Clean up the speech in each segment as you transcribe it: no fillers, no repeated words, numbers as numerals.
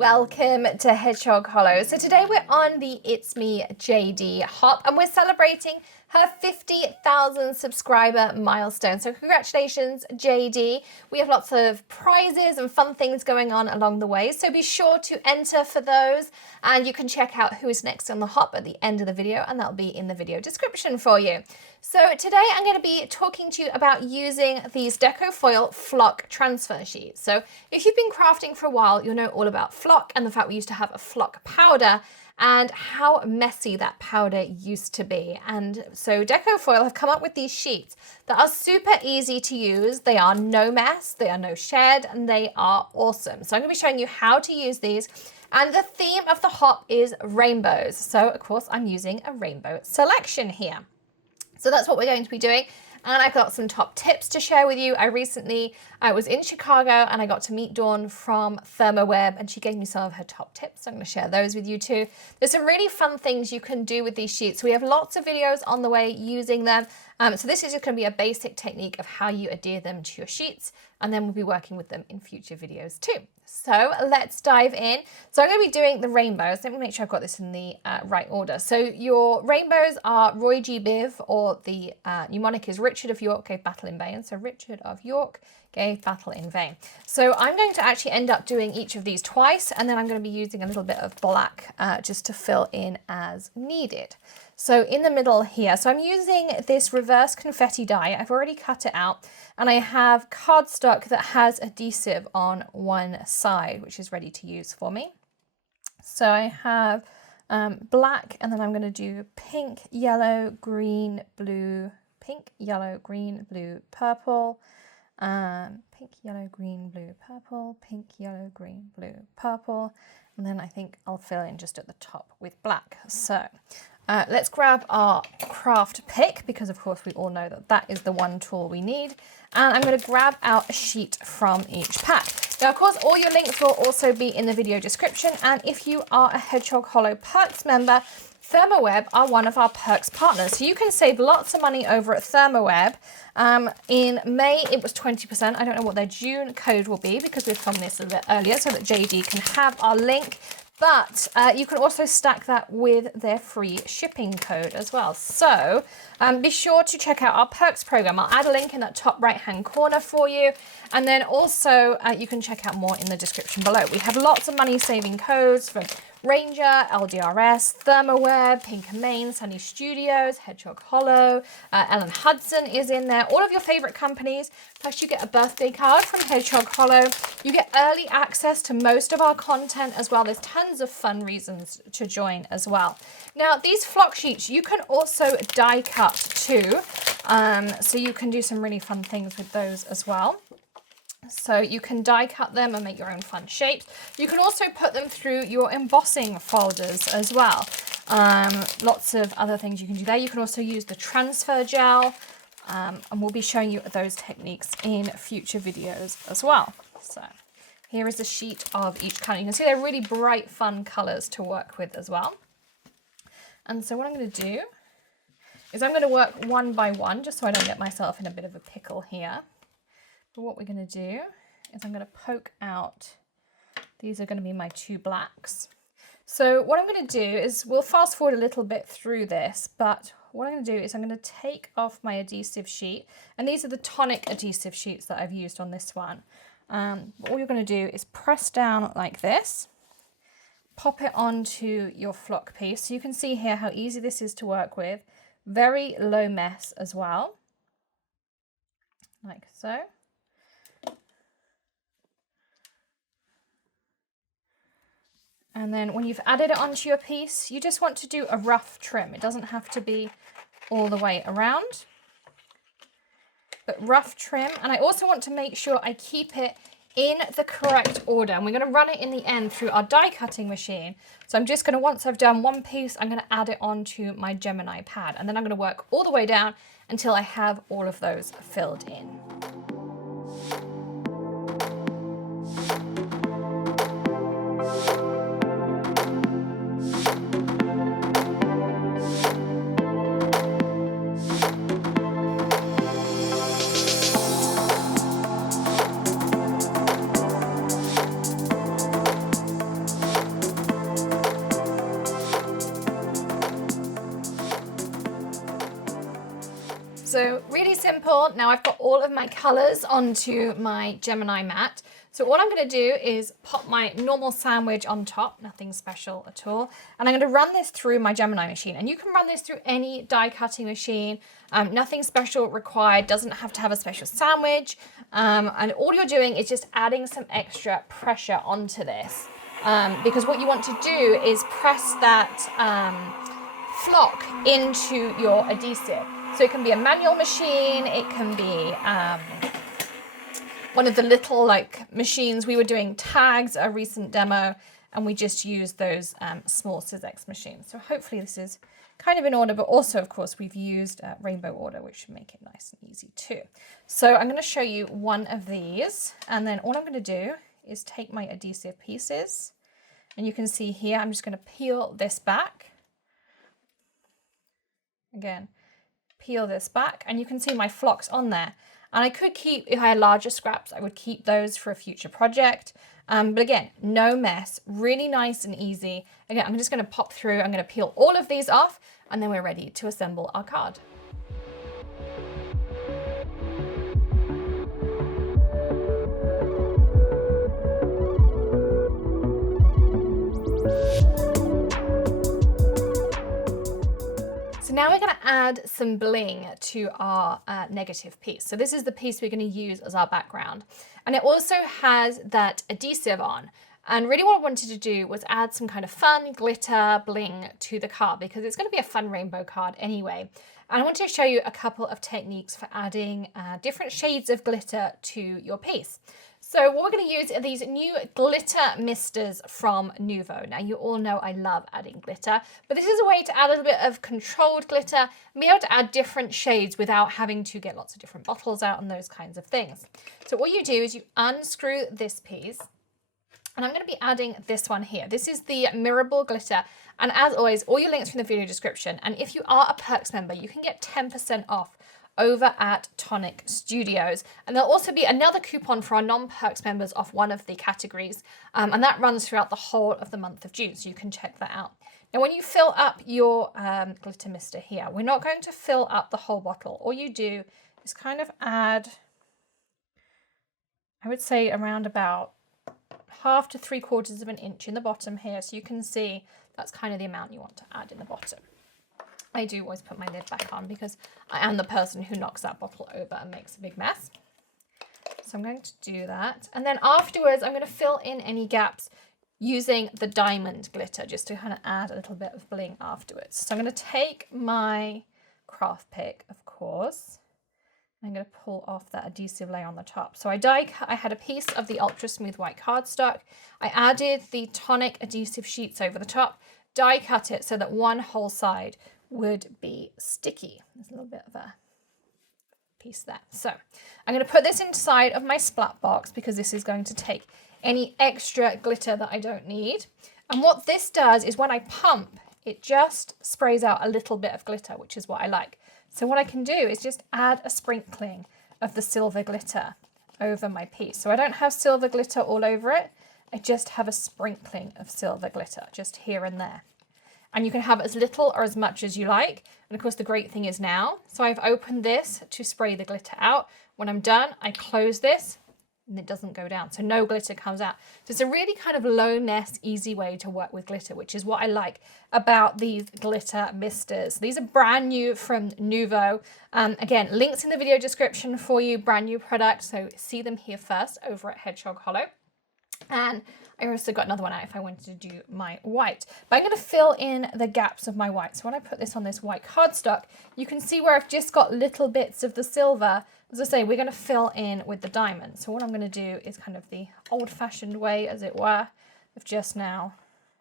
Welcome to Hedgehog Hollow. So today we're on the It's Me JD hop and we're celebrating her 50,000 subscriber milestone. So congratulations, JD. We have lots of prizes and fun things going on along the way. So be sure to enter for those and you can check out who is next on the hop at the end of the video and that'll be in the video description for you. So today I'm going to be talking to you about using these Deco Foil flock transfer sheets. So if you've been crafting for a while, you'll know all about flock and the fact we used to have a flock powder and how messy that powder used to be. And so Deco Foil have come up with these sheets that are super easy to use. They are no mess, they are no shed, and they are awesome. So I'm gonna be showing you how to use these. And the theme of the hop is rainbows. So of course I'm using a rainbow selection here. So that's what we're going to be doing. And I've got some top tips to share with you. I was in Chicago and I got to meet Dawn from Therm and she gave me some of her top tips. So I'm going to share those with you too. There's some really fun things you can do with these sheets. We have lots of videos on the way using them. So this is just going to be a basic technique of how you adhere them to your sheets, and then we'll be working with them in future videos too. So let's dive in. So I'm going to be doing the rainbows. Let me make sure I've got this in the right order. So your rainbows are Roy G. Biv, or the mnemonic is Richard of York gave battle in vain. So Richard of York gave battle in vain. So I'm going to actually end up doing each of these twice, and then I'm going to be using a little bit of black just to fill in as needed. So in the middle here, so I'm using this reverse confetti die. I've already cut it out and I have cardstock that has adhesive on one side, which is ready to use for me. So I have black, and then I'm going to do pink, yellow, green, blue, pink, yellow, green, blue, purple, pink, yellow, green, blue, purple, pink, yellow, green, blue, purple, and then I think I'll fill in just at the top with black. So let's grab our craft pick, because of course we all know that that is the one tool we need. And I'm going to grab out a sheet from each pack. Now, of course, all your links will also be in the video description. And if you are a Hedgehog Hollow Perks member, Therm are one of our Perks partners. So you can save lots of money over at Therm. In May, it was 20%. I don't know what their June code will be because we've filmed this a little bit earlier so that JD can have our link. But you can also stack that with their free shipping code as well. So be sure to check out our Perks program. I'll add a link in that top right-hand corner for you. And then also you can check out more in the description below. We have lots of money-saving codes from Ranger, LDRS, Therm, Pink and Main, Sunny Studios, Hedgehog Hollow, Ellen Hudson is in there, all of your favorite companies. Plus you get a birthday card from Hedgehog Hollow. You get early access to most of our content as well. There's tons of fun reasons to join as well. Now these flock sheets, you can also die cut too. So you can do some really fun things with those as well. So you can die cut them and make your own fun shapes. You can also put them through your embossing folders as well. Lots of other things you can do there. You can also use the transfer gel, and we'll be showing you those techniques in future videos as well. So here is a sheet of each color. You can see they're really bright, fun colors to work with as well. And so what I'm going to do is I'm going to work one by one, just so I don't get myself in a bit of a pickle here. But what we're going to do is I'm going to poke out, these are going to be my two blacks. So what I'm going to do is, we'll fast forward a little bit through this, but what I'm going to do is I'm going to take off my adhesive sheet, and these are the tonic adhesive sheets that I've used on this one. All you're going to do is press down like this, pop it onto your flock piece. So you can see here how easy this is to work with, very low mess as well, like so. And then when you've added it onto your piece, you just want to do a rough trim. It doesn't have to be all the way around, but rough trim. And I also want to make sure I keep it in the correct order. And we're going to run it in the end through our die cutting machine. So I'm just going to, once I've done one piece, I'm going to add it onto my Gemini pad. And then I'm going to work all the way down until I have all of those filled in. So really simple. Now I've got all of my colors onto my Gemini mat. So all I'm going to do is pop my normal sandwich on top, nothing special at all. And I'm going to run this through my Gemini machine. And you can run this through any die cutting machine. Nothing special required, doesn't have to have a special sandwich. And all you're doing is just adding some extra pressure onto this. Because what you want to do is press that flock into your adhesive. So it can be a manual machine, it can be one of the little like machines. We were doing tags, a recent demo, and we just used those small Sizzix machines. So hopefully this is kind of in order, but also of course we've used rainbow order, which should make it nice and easy too. So I'm going to show you one of these, and then all I'm going to do is take my adhesive pieces, and you can see here I'm just going to peel this back. Again, peel this back, and you can see my flocks on there. And I could keep, if I had larger scraps, I would keep those for a future project. But again, no mess, really nice and easy. Again, I'm just going to pop through, I'm going to peel all of these off, and then we're ready to assemble our card. So now we're going to add some bling to our negative piece. So this is the piece we're going to use as our background. And it also has that adhesive on. And really what I wanted to do was add some kind of fun glitter bling to the card, because it's going to be a fun rainbow card anyway. And I wanted to show you a couple of techniques for adding different shades of glitter to your piece. So what we're going to use are these new glitter misters from Nuvo. Now you all know I love adding glitter, but this is a way to add a little bit of controlled glitter and be able to add different shades without having to get lots of different bottles out and those kinds of things. So what you do is you unscrew this piece, and I'm going to be adding this one here. This is the Mirrorball glitter. And as always, all your links from the video description. And if you are a Perks member, you can get 10% off over at Tonic Studios. And there'll also be another coupon for our non-Perks members off one of the categories. And that runs throughout the whole of the month of June, so you can check that out. Now, when you fill up your glitter mister here, we're not going to fill up the whole bottle. All you do is kind of add, I would say around about 1/2 to 3/4 of an inch in the bottom here. So you can see that's kind of the amount you want to add in the bottom. I do always put my lid back on because I am the person who knocks that bottle over and makes a big mess. So I'm going to do that. And then afterwards, I'm going to fill in any gaps using the diamond glitter just to kind of add a little bit of bling afterwards. So I'm going to take my craft pick, of course. I'm going to pull off that adhesive layer on the top. So I had a piece of the ultra smooth white cardstock. I added the tonic adhesive sheets over the top, die cut it so that one whole side would be sticky. There's a little bit of a piece there. So I'm going to put this inside of my splat box because this is going to take any extra glitter that I don't need. And what this does is when I pump, it just sprays out a little bit of glitter, which is what I like. So what I can do is just add a sprinkling of the silver glitter over my piece. So I don't have silver glitter all over it. I just have a sprinkling of silver glitter just here and there. And you can have as little or as much as you like. And of course, the great thing is now, so I've opened this to spray the glitter out. When I'm done, I close this and it doesn't go down. So no glitter comes out. So it's a really kind of low mess, easy way to work with glitter, which is what I like about these glitter misters. These are brand new from Nuvo. Again, links in the video description for you, brand new product. So see them here first over at Hedgehog Hollow. And I also got another one out if I wanted to do my white. But I'm going to fill in the gaps of my white. So when I put this on this white cardstock, you can see where I've just got little bits of the silver. As I say, we're going to fill in with the diamond. So what I'm going to do is kind of the old-fashioned way, as it were, of just now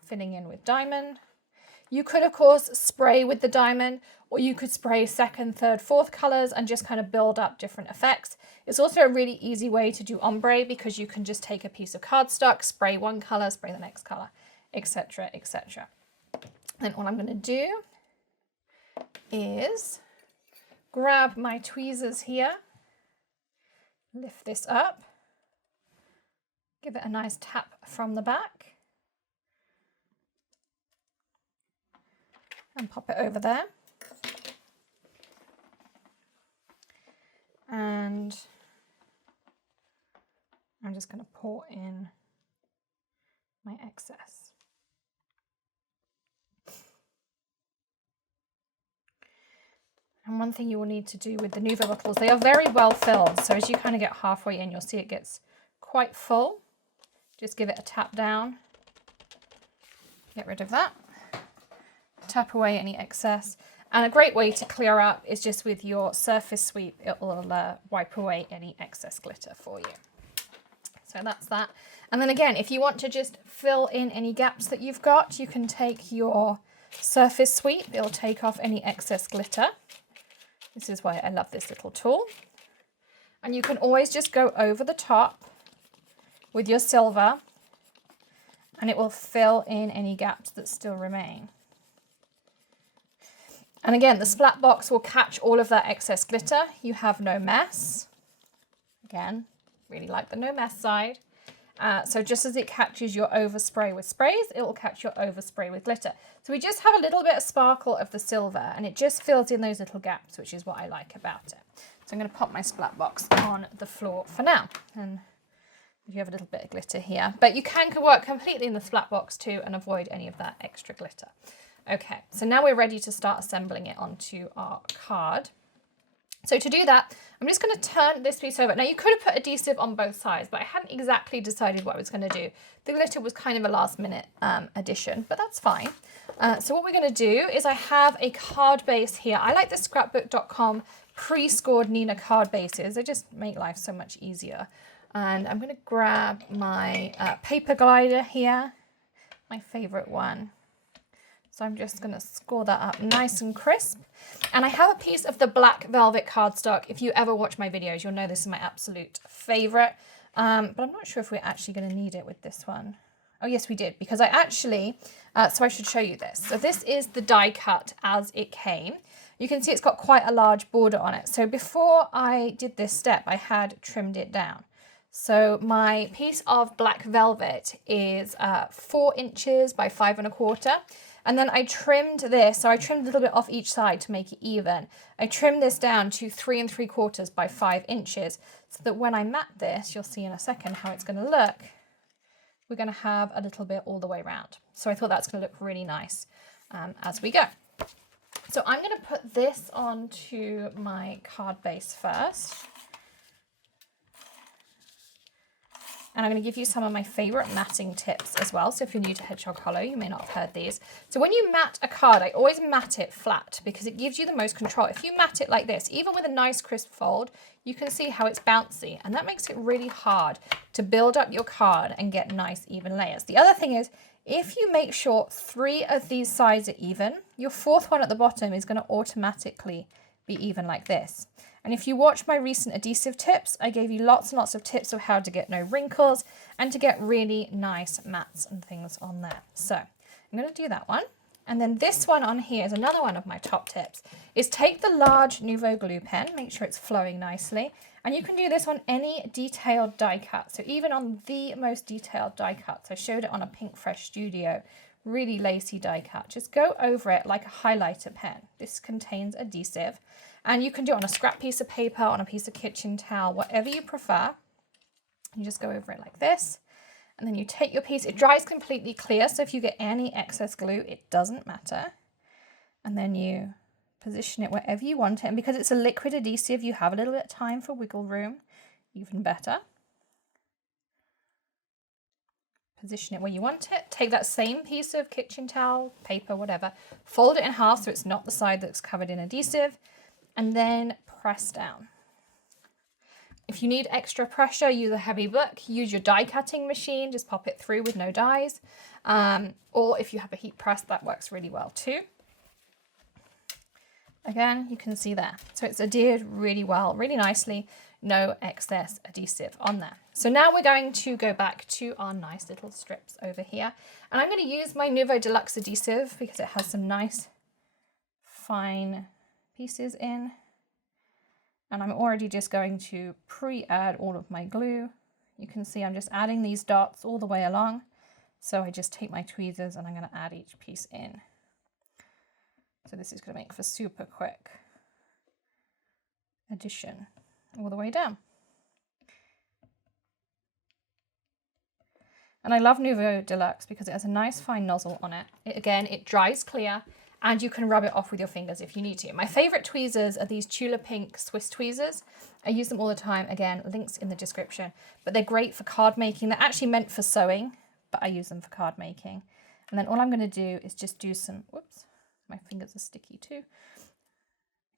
filling in with diamond. You could, of course, spray with the diamond, or you could spray second, third, fourth colors and just kind of build up different effects. It's also a really easy way to do ombre because you can just take a piece of cardstock, spray one color, spray the next color, etc., etc. Then all I'm going to do is grab my tweezers here, lift this up, give it a nice tap from the back, and pop it over there. and I'm just going to pour in my excess. And one thing you will need to do with the Nuvo bottles, they are very well filled. So as you kind of get halfway in, you'll see it gets quite full. Just give it a tap down. Get rid of that. Tap away any excess. And a great way to clear up is just with your surface sweep. It will wipe away any excess glitter for you. So that's that. And then again, if you want to just fill in any gaps that you've got, you can take your surface sweep. It'll take off any excess glitter. This is why I love this little tool. And you can always just go over the top with your silver and it will fill in any gaps that still remain. And again, the splat box will catch all of that excess glitter. You have no mess. Again, really like the no mess side. So just as it catches your overspray with sprays, it will catch your overspray with glitter. So we just have a little bit of sparkle of the silver and it just fills in those little gaps, which is what I like about it. So I'm going to pop my splat box on the floor for now. And you have a little bit of glitter here, but you can work completely in the splat box too and avoid any of that extra glitter. Okay, so now we're ready to start assembling it onto our card. So to do that, I'm just going to turn this piece over. Now you could have put adhesive on both sides, but I hadn't exactly decided what I was going to do. The glitter was kind of a last minute addition, but that's fine. So what we're going to do is I have a card base here. I like the scrapbook.com pre-scored Nina card bases. They just make life so much easier. And I'm going to grab my paper glider here, my favorite one. So I'm just going to score that up nice and crisp. And I have a piece of the black velvet cardstock. If you ever watch my videos, you'll know this is my absolute favorite. But I'm not sure if we're actually going to need it with this one. Oh, yes, we did, because I actually, so I should show you this. So this is the die cut as it came. You can see it's got quite a large border on it. So before I did this step, I had trimmed it down. So my piece of black velvet is 4 inches by 5 1/4. And then I trimmed this, so I trimmed a little bit off each side to make it even. I trimmed this down to 3 3/4 by 5 inches, so that when I mat this, you'll see in a second how it's going to look. We're going to have a little bit all the way around. So I thought that's going to look really nice as we go. So I'm going to put this onto my card base first. And I'm going to give you some of my favorite matting tips as well. So if you're new to Hedgehog Hollow, you may not have heard these. So when you mat a card, I always mat it flat because it gives you the most control. If you mat it like this, even with a nice crisp fold, you can see how it's bouncy. And that makes it really hard to build up your card and get nice even layers. The other thing is, if you make sure 3 of these sides are even, your 4th one at the bottom is going to automatically be even like this. And if you watch my recent adhesive tips, I gave you lots and lots of tips of how to get no wrinkles and to get really nice mats and things on there. So I'm going to do that one. And then this one on here is another one of my top tips, is take the large Nuvo glue pen, make sure it's flowing nicely. And you can do this on any detailed die cut. So even on the most detailed die cuts, I showed it on a Pink Fresh Studio, really lacy die cut. Just go over it like a highlighter pen. This contains adhesive. And you can do it on a scrap piece of paper, on a piece of kitchen towel, whatever you prefer. You just go over it like this. And then you take your piece. It dries completely clear, so if you get any excess glue, it doesn't matter. And then you position it wherever you want it. And because it's a liquid adhesive, you have a little bit of time for wiggle room, even better. Position it where you want it. Take that same piece of kitchen towel, paper, whatever, fold it in half so it's not the side that's covered in adhesive. And then press down. If you need extra pressure, use a heavy book, use your die cutting machine, just pop it through with no dies. Or if you have a heat press, that works really well too. Again, you can see there. So it's adhered really well, really nicely, no excess adhesive on there. So now we're going to go back to our nice little strips over here. And I'm going to use my Nuvo Deluxe adhesive because it has some nice fine pieces in, and I'm already just going to pre-add all of my glue. You can see I'm just adding these dots all the way along, so I just take my tweezers and I'm going to add each piece in. So this is going to make for super quick addition. all the way down. And I love Nuvo Deluxe because it has a nice fine nozzle on it. Again, it dries clear and you can rub it off with your fingers if you need to. My favorite tweezers are these Tula Pink Swiss tweezers. I use them all the time. Again, links in the description, but they're great for card making. They're actually meant for sewing, but I use them for card making. And then all I'm going to do is just do some, whoops, my fingers are sticky too.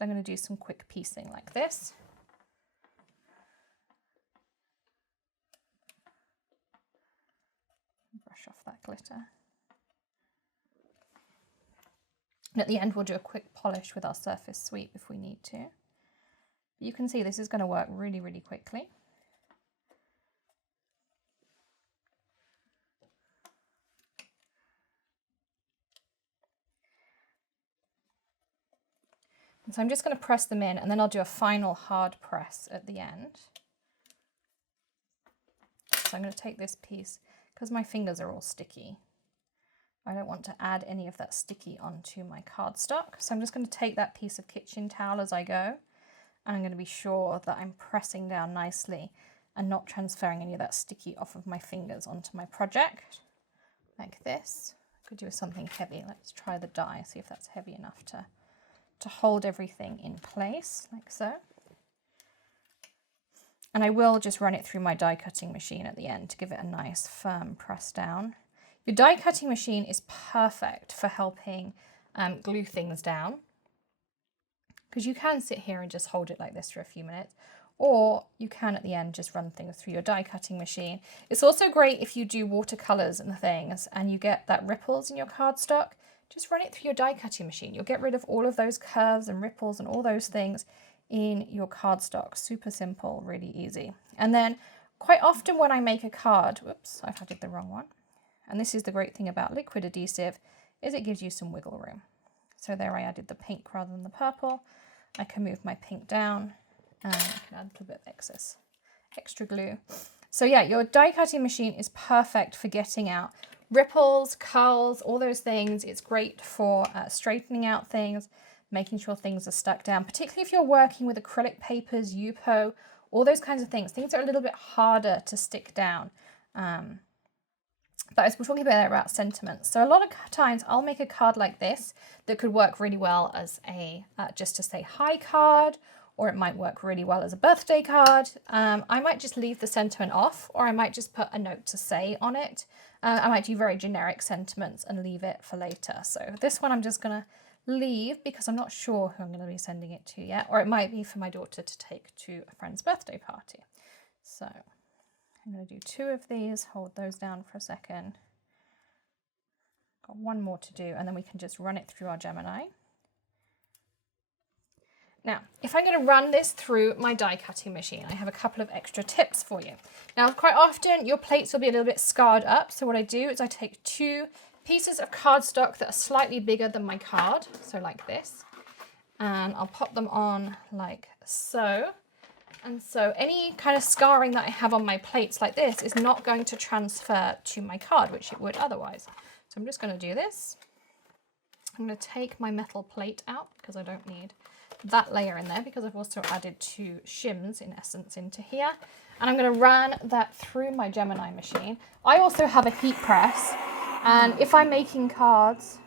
I'm going to do some quick piecing like this. Brush off that glitter. And at the end, we'll do a quick polish with our surface sweep if we need to. You can see this is going to work really, really quickly. And so I'm just going to press them in and then I'll do a final hard press at the end. So I'm going to take this piece, because my fingers are all sticky, I don't want to add any of that sticky onto my cardstock. So I'm just going to take that piece of kitchen towel as I go, and I'm going to be sure that I'm pressing down nicely and not transferring any of that sticky off of my fingers onto my project, like this. I could do with something heavy. Let's try the die, see if that's heavy enough to hold everything in place, like so. And I will just run it through my die cutting machine at the end to give it a nice firm press down. Your die cutting machine is perfect for helping glue things down, because you can sit here and just hold it like this for a few minutes, or you can at the end just run things through your die cutting machine. It's also great if you do watercolors and things and you get that ripples in your cardstock. Just run it through your die cutting machine. You'll get rid of all of those curves and ripples and all those things in your cardstock. Super simple, really easy. And then quite often when I make a card, whoops, I've added the wrong one. And this is the great thing about liquid adhesive, is it gives you some wiggle room. So there I added the pink rather than the purple. I can move my pink down and I can add a little bit of extra glue. So yeah, your die cutting machine is perfect for getting out ripples, curls, all those things. It's great for straightening out things, making sure things are stuck down, particularly if you're working with acrylic papers, Yupo, all those kinds of things. Things are a little bit harder to stick down. But as we're talking about sentiments, so a lot of times I'll make a card like this that could work really well as a just to say hi card, or it might work really well as a birthday card. I might just leave the sentiment off, or I might just put a note to say on it. I might do very generic sentiments and leave it for later. So this one I'm just going to leave because I'm not sure who I'm going to be sending it to yet, or it might be for my daughter to take to a friend's birthday party. So I'm going to do 2 of these, hold those down for a second. Got 1 more to do, and then we can just run it through our Gemini. Now, if I'm going to run this through my die cutting machine, I have a couple of extra tips for you. Now, quite often your plates will be a little bit scarred up. So what I do is I take 2 pieces of cardstock that are slightly bigger than my card, so like this, and I'll pop them on like so. And so any kind of scarring that I have on my plates like this is not going to transfer to my card, which it would otherwise. So I'm just going to do this. I'm going to take my metal plate out because I don't need that layer in there, because I've also added 2 shims in essence into here. And I'm going to run that through my Gemini machine. I also have a heat press, and if I'm making cards,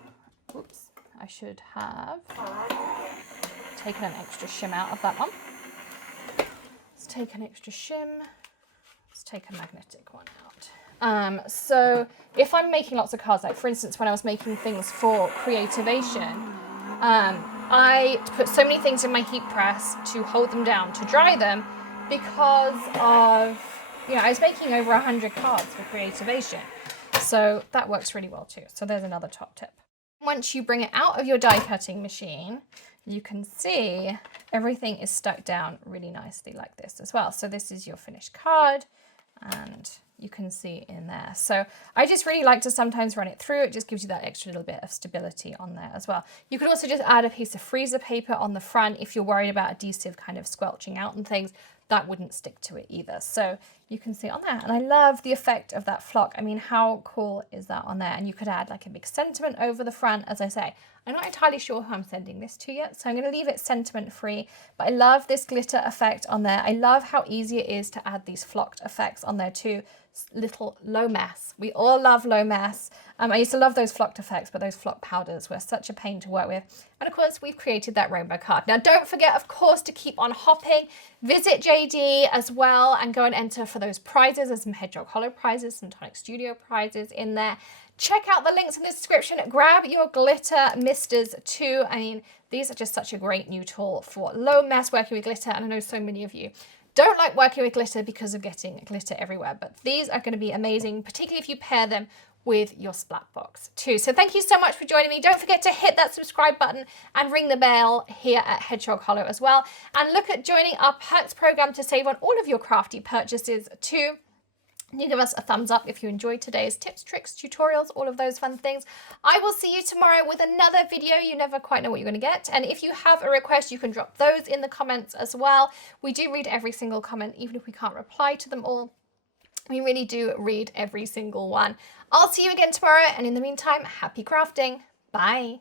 oops, I should have taken an extra shim out of that one. Let's take an extra shim. Let's take a magnetic one out. So if I'm making lots of cards, like for instance, when I was making things for Creativation, I put so many things in my heat press to hold them down, to dry them, because of, I was making over 100 cards for Creativation. So that works really well too. So there's another top tip. Once you bring it out of your die cutting machine, you can see everything is stuck down really nicely like this as well. So this is your finished card, and you can see in there. So I just really like to sometimes run it through. It just gives you that extra little bit of stability on there as well. You could also just add a piece of freezer paper on the front if you're worried about adhesive kind of squelching out and things. That wouldn't stick to it either. So you can see it on there. And I love the effect of that flock. I mean, how cool is that on there? And you could add like a big sentiment over the front, as I say. I'm not entirely sure who I'm sending this to yet, so I'm going to leave it sentiment free. But I love this glitter effect on there. I love how easy it is to add these flocked effects on there too. Little low mess. We all love low mess. I used to love those flocked effects, but those flock powders were such a pain to work with. And of course, we've created that rainbow card. Now, don't forget, of course, to keep on hopping. Visit JD as well and go and enter for those prizes. There's some Hedgehog Hollow prizes, some Tonic Studio prizes in there. Check out the links in the description. Grab your glitter misters too. I mean, these are just such a great new tool for low mess working with glitter. And I know so many of you don't like working with glitter because of getting glitter everywhere, but these are going to be amazing, particularly if you pair them with your splat box too. So thank you so much for joining me. Don't forget to hit that subscribe button and ring the bell here at Hedgehog Hollow as well. And look at joining our perks program to save on all of your crafty purchases too. You give us a thumbs up if you enjoyed today's tips, tricks, tutorials, all of those fun things. I will see you tomorrow with another video. You never quite know what you're going to get. And if you have a request, you can drop those in the comments as well. We do read every single comment, even if we can't reply to them all. We really do read every single one. I'll see you again tomorrow. And in the meantime, happy crafting. Bye.